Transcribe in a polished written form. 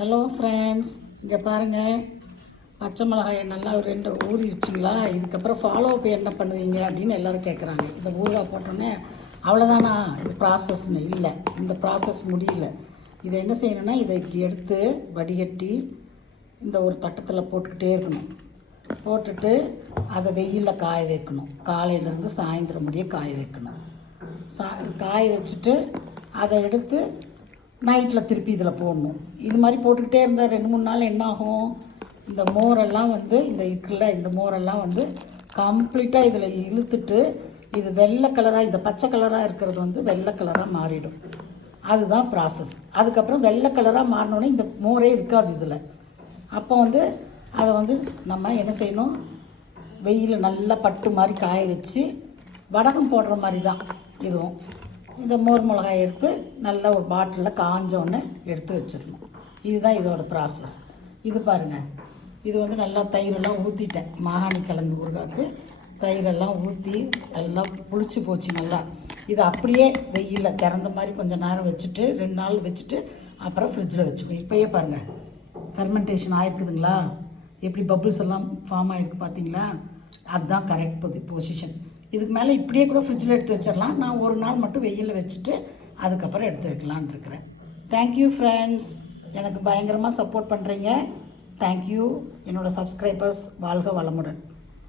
Hello friends, இங்கே பாருங்கள். பச்சை மிளகாயை நல்லா ஒரு 2 ஊறிடுச்சிங்களா? இதுக்கப்புறம் ஃபாலோ அப் என்ன பண்ணுவீங்க அப்படின்னு எல்லோரும் கேட்குறாங்க. இந்த ஊறுகாய் போட்டோன்னே அவ்வளோதானா இது ப்ராசஸ்ன்னு? இல்லை, இந்த ப்ராசஸ் முடியல. இதை என்ன செய்யணும்னா, இதை இப்படி எடுத்து வடிகட்டி இந்த ஒரு தட்டத்தில் போட்டுக்கிட்டே இருக்கணும். போட்டுட்டு அதை வெயிலில் காய வைக்கணும். காலையிலேருந்து சாயந்தரம் முடிய காய வைக்கணும். காய வச்சுட்டு அதை எடுத்து நைட்டில் திருப்பி இதில் போடணும். இது மாதிரி போட்டுக்கிட்டே இருந்தால் 2-3 நாள் என்ன ஆகும், இந்த மோரெல்லாம் இந்த இருக்குல்ல, இந்த மோரெல்லாம் கம்ப்ளீட்டாக இதில் இழுத்துட்டு இது வெள்ளை கலராக, இந்த பச்சை கலராக இருக்கிறது வெள்ளை கலராக மாறிடும். அதுதான் ப்ராசஸ். அதுக்கப்புறம் வெள்ளை கலராக மாறினோடனே இந்த மோரே இருக்காது இதில். அப்போ அதை நம்ம என்ன செய்யணும், வெயில் நல்லா பட்டு மாதிரி காய வச்சு வடகம் போடுற மாதிரி தான் இதுவும். இந்த மோர் மிளகாய் எடுத்து நல்லா ஒரு பாட்டிலில் காஞ்சோன்னு எடுத்து வச்சிடணும். இதுதான் இதோட ப்ராசஸ். இது பாருங்கள், இது நல்லா தயிரெல்லாம் ஊற்றிட்டேன். மாகாணி கிழங்கு ஊறுகாய்க்கு தயிரெல்லாம் ஊற்றி நல்லா புளிச்சு போச்சு நல்லா. இது அப்படியே வெயிலில் திறந்த மாதிரி கொஞ்சம் நேரம் வச்சுட்டு 2 நாள் வச்சுட்டு அப்புறம் ஃப்ரிட்ஜில் வச்சுக்கணும். இப்போயே பாருங்கள், ஃபெர்மெண்டேஷன் ஆகிருக்குதுங்களா, எப்படி பபுள்ஸ் எல்லாம் ஃபார்ம் ஆகிருக்கு பார்த்தீங்களா? அதுதான் கரெக்ட் பொசிஷன். இதுக்கு மேலே இப்படியே கூட ஃப்ரிட்ஜில் எடுத்து வச்சிடலாம். நான் ஒரு நாள் மட்டும் வெயிலில் வச்சுட்டு அதுக்கப்புறம் எடுத்து வைக்கலான்னு இருக்கிறேன். தேங்க்யூ ஃப்ரெண்ட்ஸ், எனக்கு பயங்கரமாக சப்போர்ட் பண்ணுறீங்க. தேங்க்யூ என்னோடய சப்ஸ்கிரைபர்ஸ். வாழ்க வளமுடன்.